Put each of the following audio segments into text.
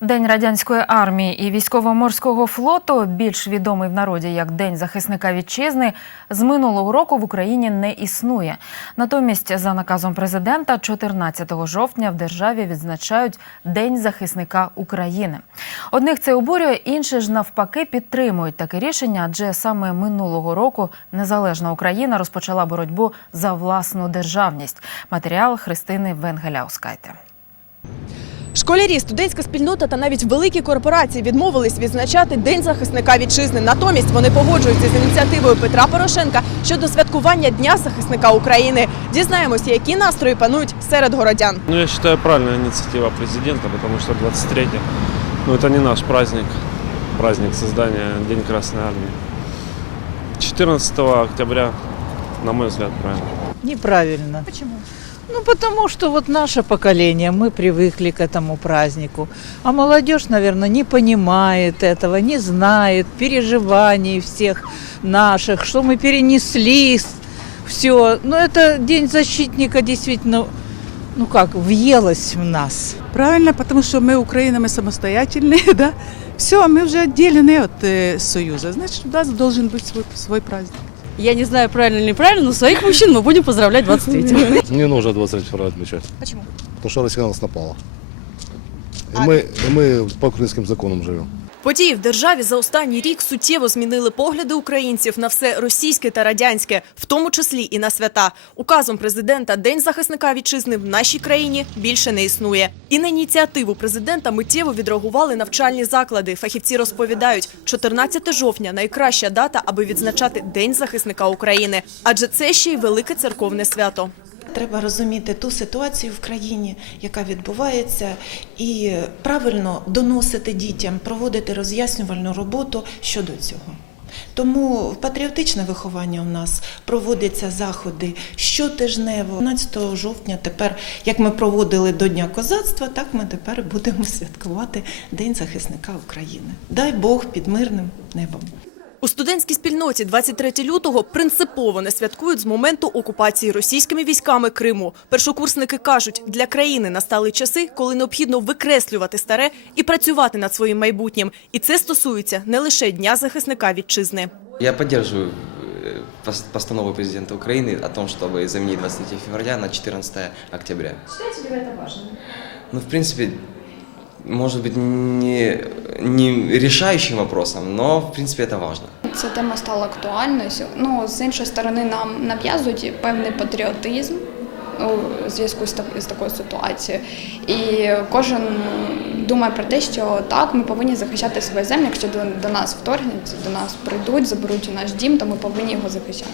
День радянської армії і військово-морського флоту, більш відомий в народі як День захисника вітчизни, з минулого року в Україні не існує. Натомість, за наказом президента, 14 жовтня в державі відзначають День захисника України. Одних це обурює, інші ж навпаки підтримують таке рішення, адже саме минулого року незалежна Україна розпочала боротьбу за власну державність. Матеріал Христини Венгеляускайте. Школярі, студентська спільнота та навіть великі корпорації відмовились відзначати День захисника вітчизни. Натомість вони погоджуються з ініціативою Петра Порошенка щодо святкування Дня захисника України. Дізнаємося, які настрої панують серед городян. Ну, я считаю, правильная инициатива президента, потому что 23 ну, это не наш праздник, праздник создания День Красной Армии. 14 октября, на мой взгляд, правильно. Неправильно. Почему? Ну, потому что вот наше поколение, мы привыкли к этому празднику. А молодежь, наверное, не понимает этого, не знает переживаний всех наших, что мы перенесли все. Но это День защитника действительно, ну как, въелось в нас. Правильно, потому что мы Украина, мы самостоятельные, да. Все, мы уже отделены от э, Союза. Значит, у нас должен быть свой, свой праздник. Я не знаю, правильно или неправильно, но своих мужчин мы будем поздравлять 23-го. Не нужно 23 отмечать. Почему? Потому что Россия на нас напала. И, мы, и мы по украинским законам живем. Події в державі за останній рік суттєво змінили погляди українців на все російське та радянське, в тому числі і на свята. Указом президента День захисника вітчизни в нашій країні більше не існує. І на ініціативу президента миттєво відреагували навчальні заклади. Фахівці розповідають, 14 жовтня найкраща дата, аби відзначати День захисника України, адже це ще й велике церковне свято. Треба розуміти ту ситуацію в країні, яка відбувається, і правильно доносити дітям, проводити роз'яснювальну роботу щодо цього. Тому патріотичне виховання у нас проводяться заходи щотижнево. 12 жовтня тепер, як ми проводили до Дня козацтва, так ми тепер будемо святкувати День захисника України. Дай Бог під мирним небом. У студентській спільноті 23 лютого принципово не святкують з моменту окупації російськими військами Криму. Першокурсники кажуть, для країни настали часи, коли необхідно викреслювати старе і працювати над своїм майбутнім. І це стосується не лише Дня захисника вітчизни. Я поддерживаю э, пос- постанову президента Украины о том, чтобы заменить 23 февраля на 14 октября. Считаете ли вы это важным? Ну, в принципе, может быть, не, не решающим вопросом, но, в принципе, это важно. Ця тема стала актуальною. Ну, з іншої сторони, нам нав'язують певний патріотизм у зв'язку з, так- з такою ситуацією. І кожен думає про те, що так, ми повинні захищати свою землю, якщо до, до нас вторгнуться, до нас прийдуть, заберуть наш дім, то ми повинні його захищати.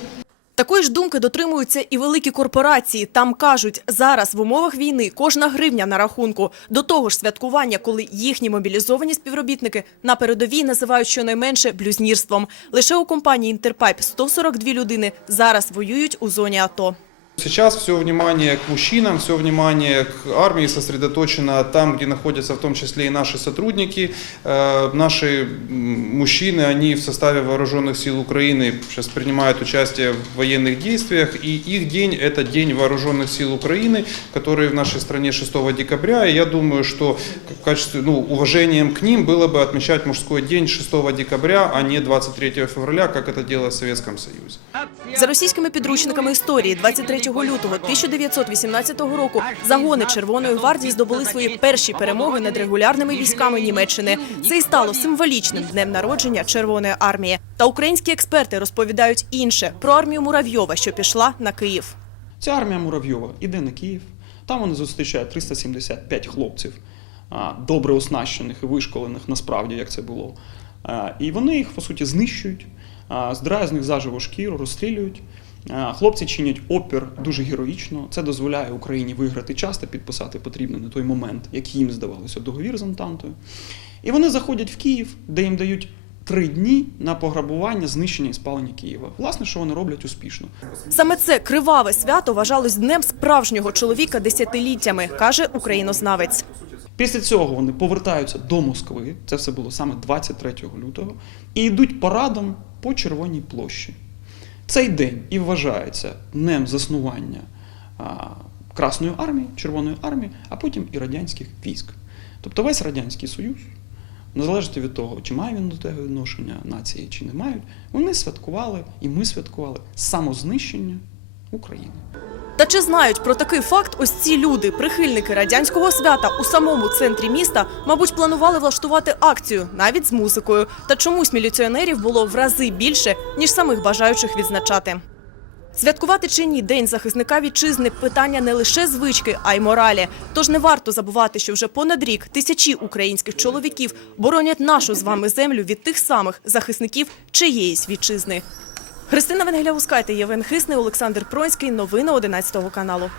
Такої ж думки дотримуються і великі корпорації. Там кажуть, зараз в умовах війни кожна гривня на рахунку. До того ж, святкування, коли їхні мобілізовані співробітники на передовій називають щонайменше блюзнірством. Лише у компанії Інтерпайп 142 людини зараз воюють у зоні АТО. Сейчас все внимание к мужчинам, все внимание к армии сосредоточено там, где находятся в том числе и наши сотрудники. Э, Наши м, мужчины, они в составе вооруженных сил Украины сейчас принимают участие в военных действиях, и их день – это День вооруженных сил Украины, который в нашей стране 6 декабря. И я думаю, что в качестве, ну, уважением к ним было бы отмечать мужской день 6 декабря, а не 23 февраля, как это делалось в Советском Союзе. За російськими підручниками історії 23 лютого 1918 року загони Червоної гвардії здобули свої перші перемоги над регулярними військами Німеччини. Це і стало символічним днем народження Червоної армії. Та українські експерти розповідають інше про армію Муравйова, що пішла на Київ. Ця армія Муравйова іде на Київ. Там вони зустрічають 375 хлопців, добре оснащених і вишколених, насправді, як це було. І вони їх, по суті, знищують, здирають з них заживу шкіру, розстрілюють. А, Хлопці чинять опір дуже героїчно. Це дозволяє Україні виграти час та підписати потрібний на той момент, як їм здавалося, договір з Антантою. І вони заходять в Київ, де їм дають три дні на пограбування, знищення і спалення Києва. Власне, що вони роблять успішно. Саме це криваве свято вважалось днем справжнього чоловіка десятиліттями, каже українознавець. Після цього вони повертаються до Москви. Це все було саме 23 лютого, і йдуть парадом по Червоній площі. Цей день і вважається днем заснування Красної армії, Червоної армії, а потім і радянських військ. Тобто весь Радянський Союз, незалежно від того, чи має він до того відношення нації, чи не мають, вони святкували, і ми святкували самознищення України. Та чи знають про такий факт ось ці люди, прихильники радянського свята у самому центрі міста, мабуть, планували влаштувати акцію навіть з музикою. Та чомусь міліціонерів було в рази більше, ніж самих бажаючих відзначати. Святкувати чи ні День захисника вітчизни – питання не лише звички, а й моралі. Тож не варто забувати, що вже понад рік тисячі українських чоловіків боронять нашу з вами землю від тих самих захисників чиєїсь вітчизни. Христина Венгеля Ускайте, Євген Хисний, Олександр Пронський. Новини 11 каналу.